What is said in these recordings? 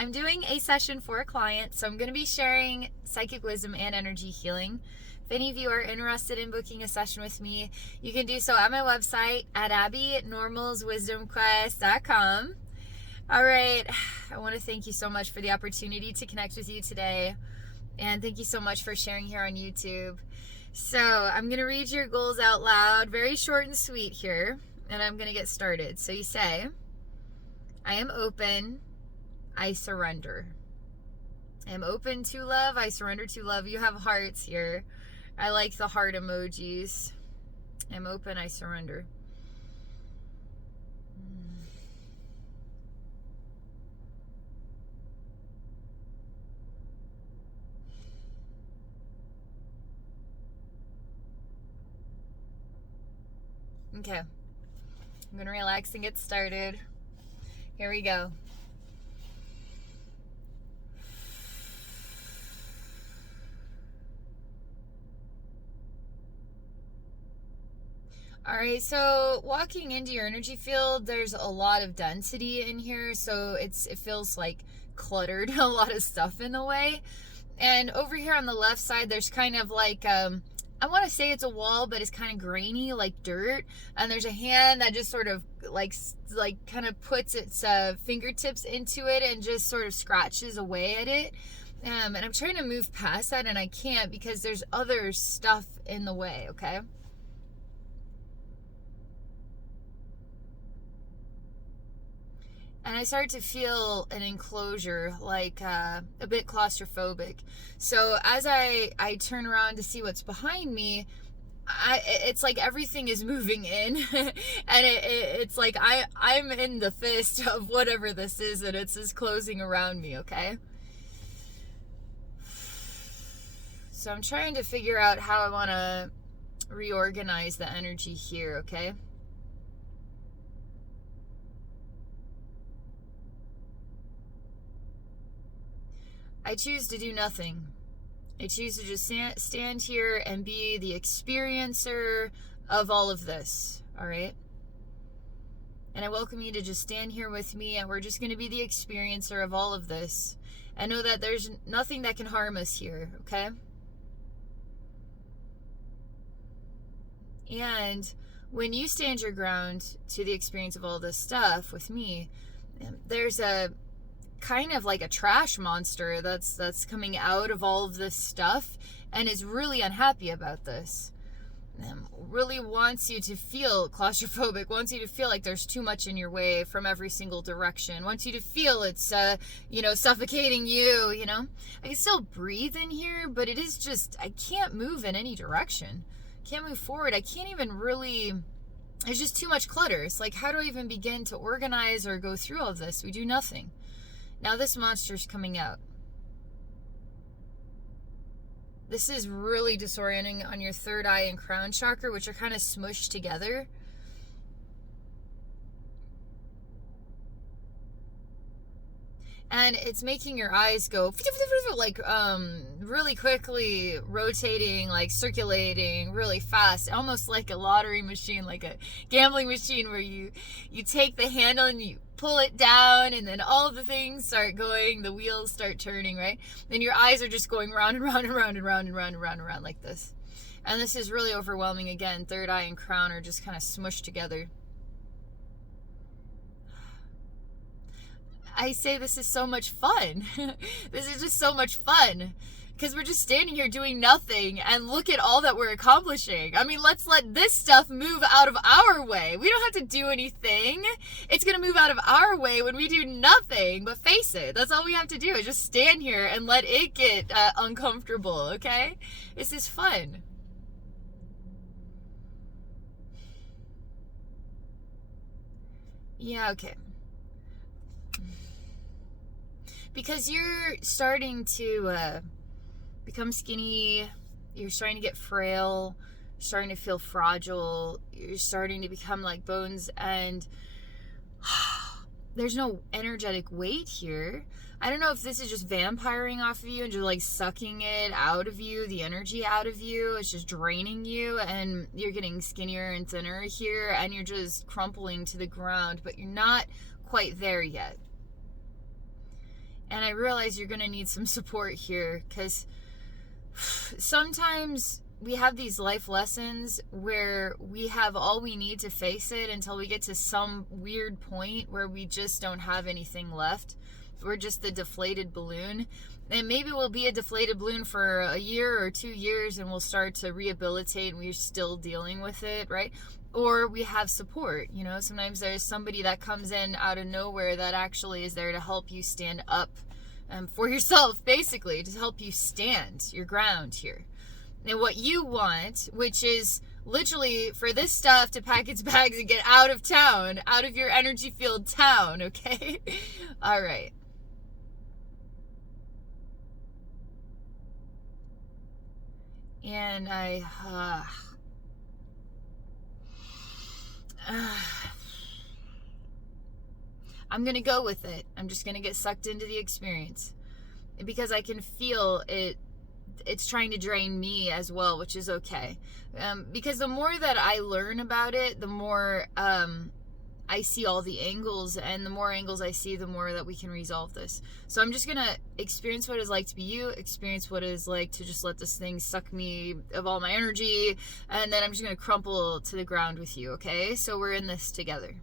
I'm doing a session for a client, so I'm going to be sharing psychic wisdom and energy healing. If any of you are interested in booking a session with me, you can do so at my website at abbeynormalswisdomquest.com. All right, I want to thank you so much for the opportunity to connect with you today, and thank you so much for sharing here on YouTube. So I'm going to read your goals out loud, very short and sweet here, and I'm going to get started. So you say, I am open, I surrender. I am open to love, I surrender to love. You have hearts here. I like the heart emojis. I'm open, I surrender. Okay, I'm gonna relax and get started. Here we go. All right, so walking into your energy field, there's a lot of density in here, so it feels like cluttered, a lot of stuff in the way. And over here on the left side, there's kind of like I want to say it's a wall, but it's kind of grainy, like dirt. And there's a hand that just sort of like kind of puts its fingertips into it and just sort of scratches away at it. And I'm trying to move past that, and I can't because there's other stuff in the way, okay? And I started to feel an enclosure, like a bit claustrophobic. So as I turn around to see what's behind me, it's like everything is moving in, and it's like I'm in the fist of whatever this is, and it's just closing around me, okay? So I'm trying to figure out how I want to reorganize the energy here, okay? I choose to do nothing. I choose to just stand here and be the experiencer of all of this, all right? And I welcome you to just stand here with me, and we're just going to be the experiencer of all of this. And know that there's nothing that can harm us here, okay? And when you stand your ground to the experience of all this stuff with me, there's a kind of like a trash monster that's coming out of all of this stuff and is really unhappy about this. Really wants you to feel claustrophobic, wants you to feel like there's too much in your way from every single direction, wants you to feel it's suffocating you. I can still breathe in here, but it is just, I can't move in any direction, can't move forward. I can't even really, there's just too much clutter. It's like, how do I even begin to organize or go through all of this? We do nothing. Now this monster's coming out. This is really disorienting on your third eye and crown chakra, which are kind of smushed together. And it's making your eyes go like really quickly, rotating, like circulating really fast, almost like a lottery machine, like a gambling machine where you take the handle and you pull it down, and then all the things start going, the wheels start turning, right? Then your eyes are just going round and round and round and round and round and round and round like this. And this is really overwhelming. Again, third eye and crown are just kind of smushed together. I say this is so much fun. This is just so much fun because we're just standing here doing nothing, and look at all that we're accomplishing. I mean, let's let this stuff move out of our way. We don't have to do anything. It's going to move out of our way when we do nothing but face it. That's all we have to do is just stand here and let it get uncomfortable, okay? This is fun. Yeah, okay. Because you're starting to become skinny, you're starting to get frail, you're starting to feel fragile, you're starting to become like bones, and there's no energetic weight here. I don't know if this is just vampiring off of you and just like sucking it out of you, the energy out of you. It's just draining you, and you're getting skinnier and thinner here, and you're just crumpling to the ground, but you're not quite there yet. And I realize you're going to need some support here, because sometimes we have these life lessons where we have all we need to face it until we get to some weird point where we just don't have anything left. We're just the deflated balloon. And maybe we'll be a deflated balloon for a year or 2 years and we'll start to rehabilitate and we're still dealing with it, right? Or we have support, you know. Sometimes there's somebody that comes in out of nowhere that actually is there to help you stand up for yourself, basically, to help you stand your ground here. And what you want, which is literally for this stuff to pack its bags and get out of town, out of your energy field town, okay? All right. And I'm going to go with it. I'm just going to get sucked into the experience. Because I can feel it. It's trying to drain me as well, which is okay. Because the more that I learn about it, the more I see all the angles, and the more angles I see, the more that we can resolve this. So I'm just going to experience what it's like to be you, experience what it is like to just let this thing suck me of all my energy, and then I'm just going to crumple to the ground with you, okay? So we're in this together.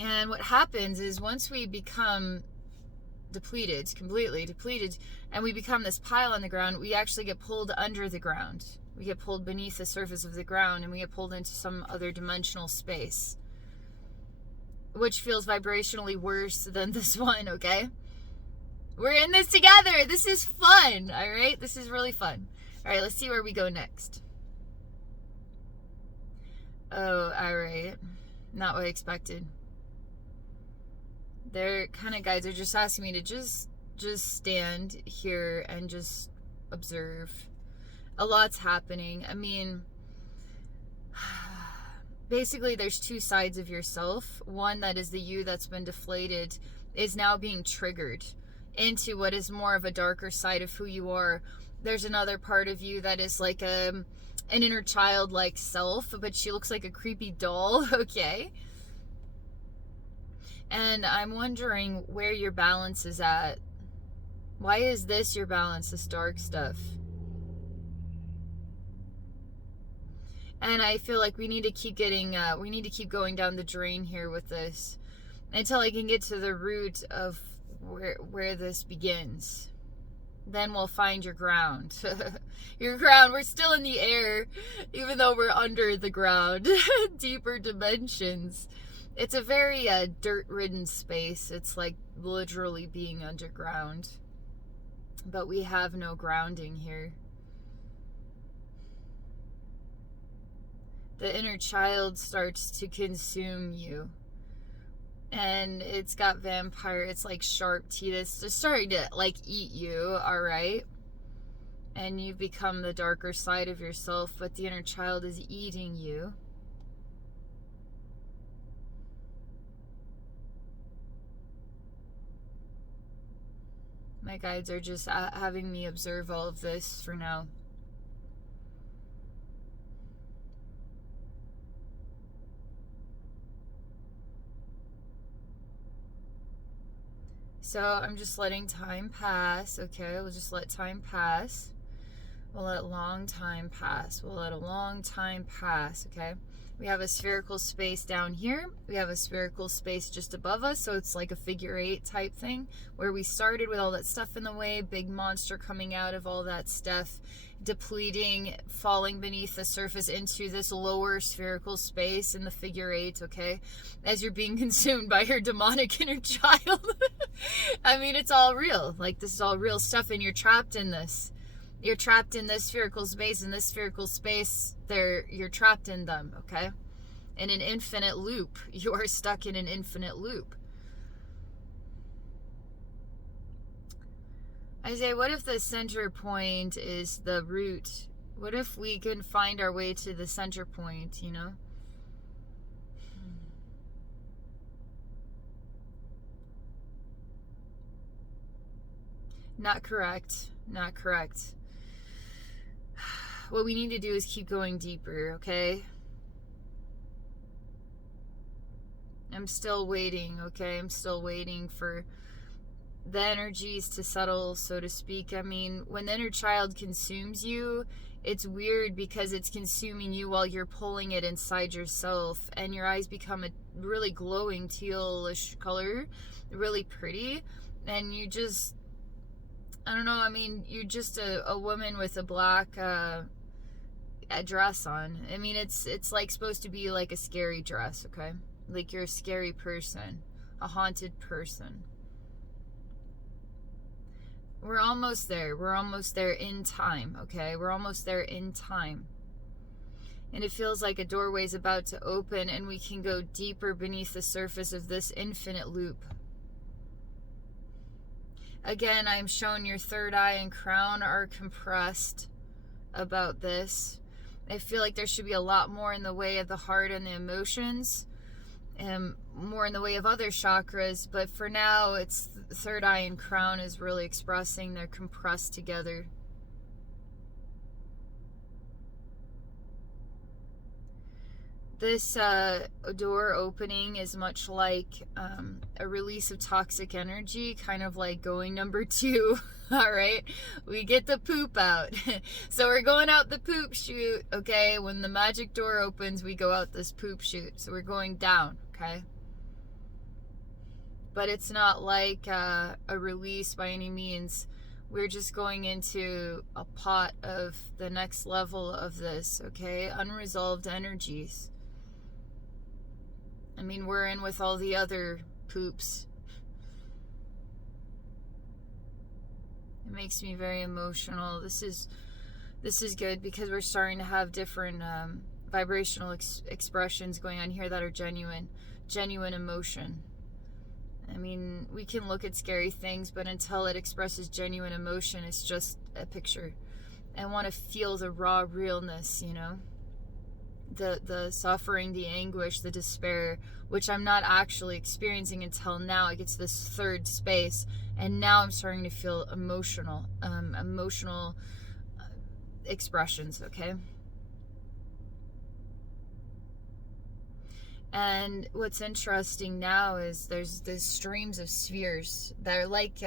And what happens is once we become depleted, completely depleted, and we become this pile on the ground, we actually get pulled under the ground. We get pulled beneath the surface of the ground, and we get pulled into some other dimensional space, which feels vibrationally worse than this one, okay? We're in this together. This is fun, all right? This is really fun. All right, let's see where we go next. Oh, all right. Not what I expected. Their kind of guides are just asking me to just stand here and just observe. A lot's happening. I mean, basically there's two sides of yourself. One that is the you that's been deflated is now being triggered into what is more of a darker side of who you are. There's another part of you that is like an inner child like self, but she looks like a creepy doll, okay? And I'm wondering where your balance is at. Why is this your balance, this dark stuff? And I feel like we need to keep going down the drain here with this until I can get to the root of where this begins. Then we'll find your ground. Your ground. We're still in the air, even though we're under the ground. Deeper dimensions. It's a very dirt-ridden space. It's like literally being underground. But we have no grounding here. The inner child starts to consume you. And it's got vampire, it's like sharp teeth. It's just starting to like eat you, alright? And you've become the darker side of yourself, but the inner child is eating you. My guides are just having me observe all of this for now. So I'm just letting time pass, okay? We'll just let time pass. We'll let long time pass. We'll let a long time pass, okay? We have a spherical space down here. We have a spherical space just above us, so it's like a figure 8 type thing, where we started with all that stuff in the way, big monster coming out of all that stuff, depleting, falling beneath the surface into this lower spherical space in the figure 8, okay? As you're being consumed by your demonic inner child. I mean, it's all real. Like, this is all real stuff, and you're trapped in this. You're trapped in this spherical space. In this spherical space, you're trapped in them, okay? In an infinite loop. You are stuck in an infinite loop. I say, what if the center point is the root? What if we can find our way to the center point, you know? Not correct. Not correct. What we need to do is keep going deeper, okay? I'm still waiting, okay? I'm still waiting for the energies to settle, so to speak. I mean, when the inner child consumes you, it's weird because it's consuming you while you're pulling it inside yourself, and your eyes become a really glowing tealish color, really pretty, and you just, I don't know, I mean, you're just a woman with a black a dress on. I mean, it's like supposed to be like a scary dress, okay? Like you're a scary person, a haunted person. We're almost there. We're almost there in time, okay? We're almost there in time. And it feels like a doorway's about to open and we can go deeper beneath the surface of this infinite loop. Again, I'm shown your third eye and crown are compressed about this. I feel like there should be a lot more in the way of the heart and the emotions, and more in the way of other chakras, but for now it's third eye and crown is really expressing. They're compressed together. This door opening is much like a release of toxic energy, kind of like going number 2. All right, we get the poop out. So we're going out the poop chute, okay? When the magic door opens, we go out this poop chute. So we're going down, okay? But it's not like a release by any means. We're just going into a pot of the next level of this, okay? Unresolved energies. I mean, we're in with all the other poops. It makes me very emotional. This is good because we're starting to have different vibrational expressions going on here that are genuine emotion. I mean, we can look at scary things, but until it expresses genuine emotion, it's just a picture. I want to feel the raw realness, you know? The suffering, the anguish, the despair, which I'm not actually experiencing until now. I get to this third space, and now I'm starting to feel emotional expressions, okay? And what's interesting now is there's streams of spheres that are like,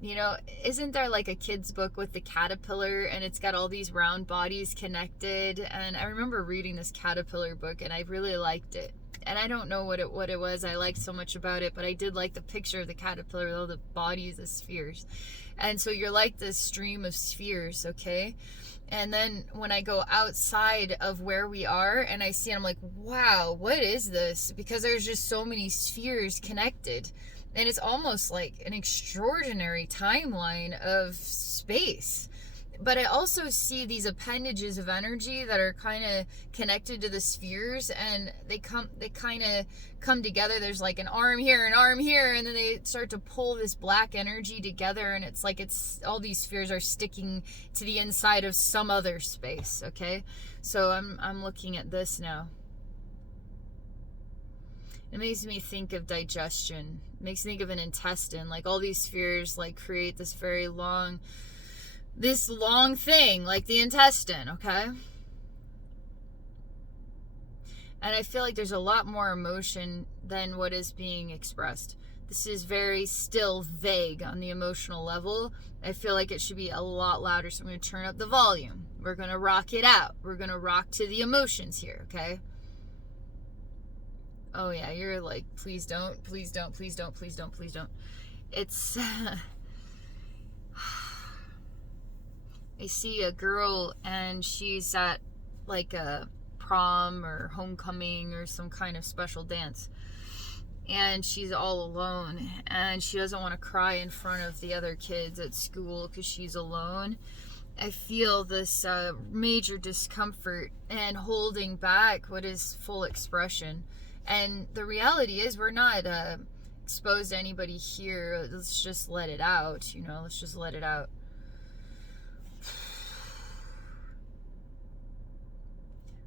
you know, isn't there like a kid's book with the caterpillar and it's got all these round bodies connected? And I remember reading this caterpillar book and I really liked it. And I don't know what it was I liked so much about it, but I did like the picture of the caterpillar with all the bodies of spheres. And so you're like this stream of spheres, okay? And then when I go outside of where we are and I see it, I'm like, wow, what is this? Because there's just so many spheres connected. And it's almost like an extraordinary timeline of space. But I also see these appendages of energy that are kind of connected to the spheres, and they kind of come together. There's like an arm here, and then they start to pull this black energy together, and it's like all these spheres are sticking to the inside of some other space, okay? So I'm looking at this now. It makes me think of digestion. It makes me think of an intestine. Like all these spheres like create this very long thing, like the intestine, okay? And I feel like there's a lot more emotion than what is being expressed. This is very still vague on the emotional level. I feel like it should be a lot louder, so I'm going to turn up the volume. We're going to rock it out. We're going to rock to the emotions here, okay? Oh yeah, you're like, please don't, please don't, please don't, please don't, please don't. It's... I see a girl and she's at like a prom or homecoming or some kind of special dance, and she's all alone and she doesn't want to cry in front of the other kids at school because she's alone. I feel this major discomfort and holding back what is full expression. And the reality is we're not exposed to anybody here. Let's just let it out, you know, let's just let it out.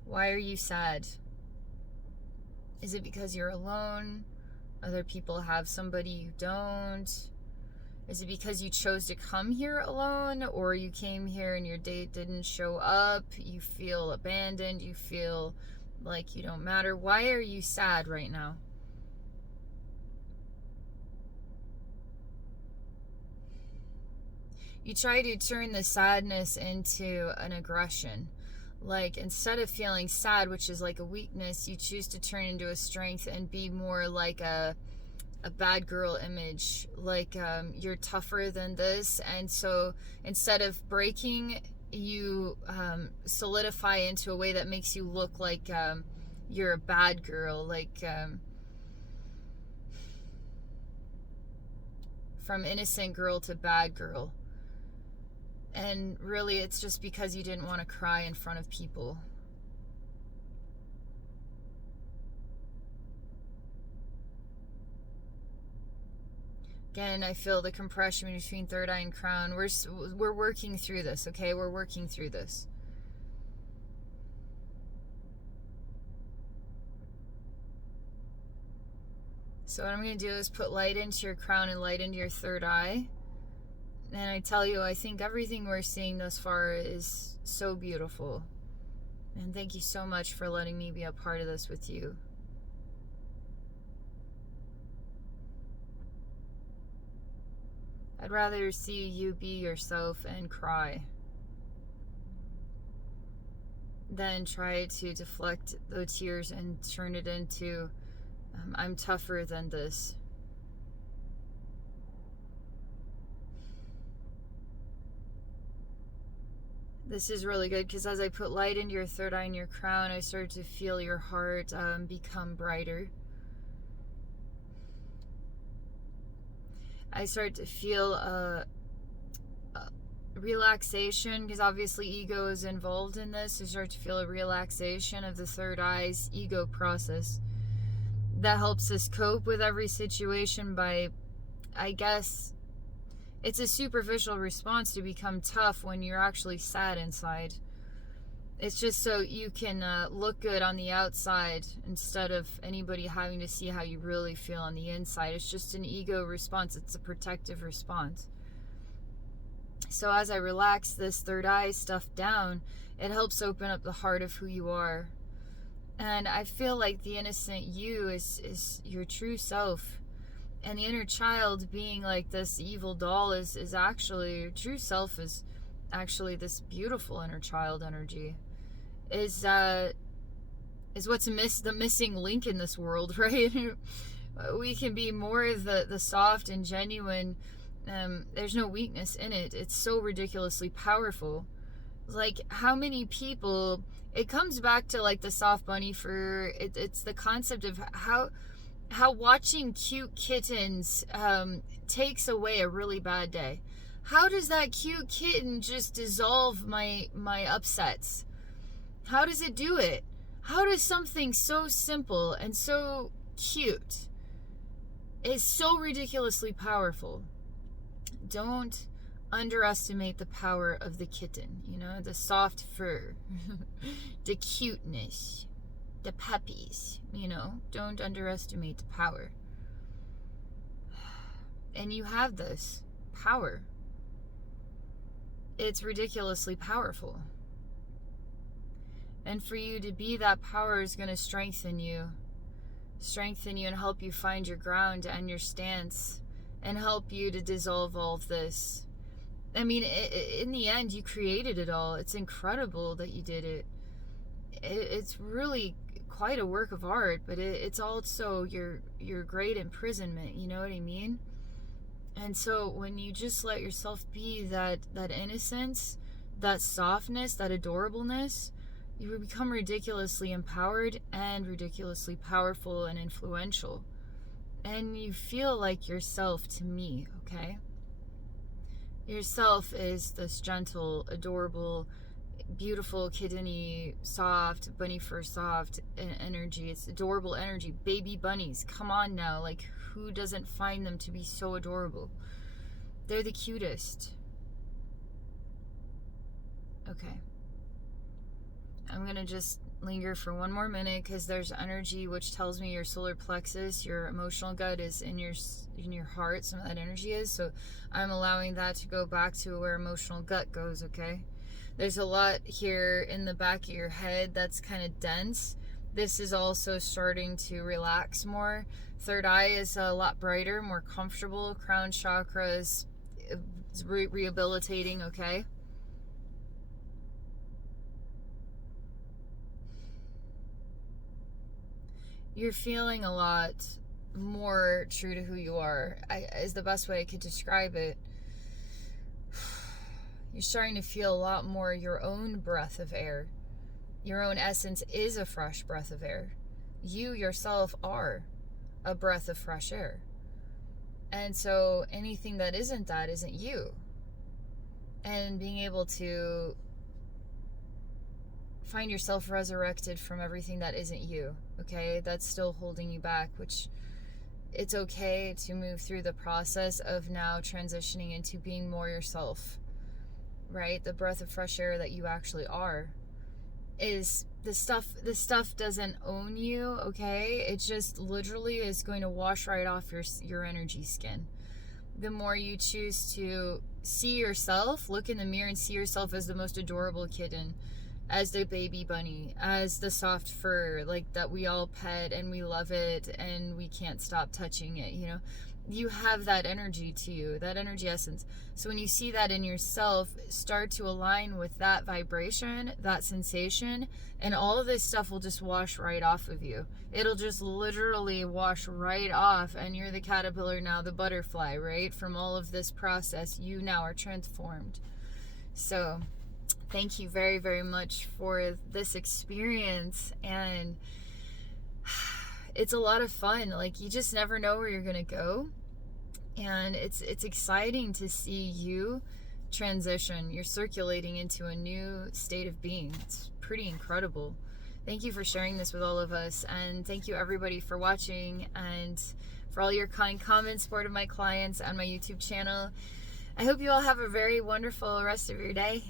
Why are you sad? Is it because you're alone? Other people have somebody you don't? Is it because you chose to come here alone, or you came here and your date didn't show up? You feel abandoned, you feel like you don't matter. Why are you sad right now? you try to turn the sadness into an aggression. Like, instead of feeling sad, which is like a weakness, you choose to turn into a strength and be more like a bad girl image. Like, you're tougher than this. And so instead of breaking, you solidify into a way that makes you look like you're a bad girl. Like, from innocent girl to bad girl. And really, it's just because you didn't want to cry in front of people. Again, I feel the compression between third eye and crown. We're working through this, okay? We're working through this. So what I'm going to do is put light into your crown and light into your third eye. And I tell you, I think everything we're seeing thus far is so beautiful. And thank you so much for letting me be a part of this with you. I'd rather see you be yourself and cry than try to deflect the tears and turn it into, I'm tougher than this. This is really good because as I put light into your third eye and your crown, I start to feel your heart become brighter. I start to feel relaxation, because obviously ego is involved in this. I start to feel a relaxation of the third eye's ego process that helps us cope with every situation by, I guess, it's a superficial response to become tough when you're actually sad inside. It's just so you can look good on the outside instead of anybody having to see how you really feel on the inside. It's just an ego response. It's a protective response. So as I relax this third eye stuff down, it helps open up the heart of who you are. And I feel like the innocent you is your true self. And the inner child being like this evil doll is actually, your true self is actually this beautiful inner child energy. Is what's the missing link in this world, right? We can be more the soft and genuine. There's no weakness in it. It's so ridiculously powerful. Like, how many people, it comes back to like the soft bunny fur. It's the concept of how watching cute kittens takes away a really bad day. How does that cute kitten just dissolve my upsets? How does it do it? How does something so simple and so cute is so ridiculously powerful? Don't underestimate the power of the kitten, the soft fur, the cuteness, the puppies, don't underestimate the power. And you have this power. It's ridiculously powerful. And for you to be that power is going to strengthen you and help you find your ground and your stance and help you to dissolve all of this. I mean, in the end, you created it all. It's incredible that you did it. It's really quite a work of art, but it's also your great imprisonment, you know what I mean? And so when you just let yourself be that innocence, that softness, that adorableness, you become ridiculously empowered and ridiculously powerful and influential. And you feel like yourself to me, okay? Yourself is this gentle, adorable, beautiful, kitteny, soft, bunny fur soft energy. It's adorable energy. Baby bunnies, come on now. Like, who doesn't find them to be so adorable? They're the cutest. Okay. I'm going to just linger for one more minute because there's energy which tells me your solar plexus, your emotional gut is in your heart. Some of that energy is. So I'm allowing that to go back to where emotional gut goes, okay? There's a lot here in the back of your head that's kind of dense. This is also starting to relax more. Third eye is a lot brighter, more comfortable. Crown chakra is It's rehabilitating, okay? You're feeling a lot more true to who you are, is the best way I could describe it. You're starting to feel a lot more your own breath of air. Your own essence is a fresh breath of air. You yourself are a breath of fresh air. And so anything that isn't that isn't you. And being able to find yourself resurrected from everything that isn't you, okay? That's still holding you back, which it's okay to move through the process of now transitioning into being more yourself, right? The breath of fresh air that you actually are is the stuff doesn't own you, okay? It just literally is going to wash right off your energy skin. The more you choose to see yourself, look in the mirror and see yourself as the most adorable kitten, as the baby bunny, as the soft fur, like that we all pet and we love it and we can't stop touching it, you know? You have that energy to you, that energy essence. So when you see that in yourself, start to align with that vibration, that sensation, and all of this stuff will just wash right off of you. It'll just literally wash right off, and you're the caterpillar now, the butterfly, right? From all of this process, you now are transformed. So thank you very, very much for this experience, and it's a lot of fun. Like, you just never know where you're gonna go, and it's exciting to see you transition. You're circulating into a new state of being. It's pretty incredible. Thank you for sharing this with all of us, and thank you everybody for watching and for all your kind comments, support of my clients and my YouTube channel. I hope you all have a very wonderful rest of your day.